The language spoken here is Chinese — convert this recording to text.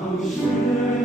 Oh.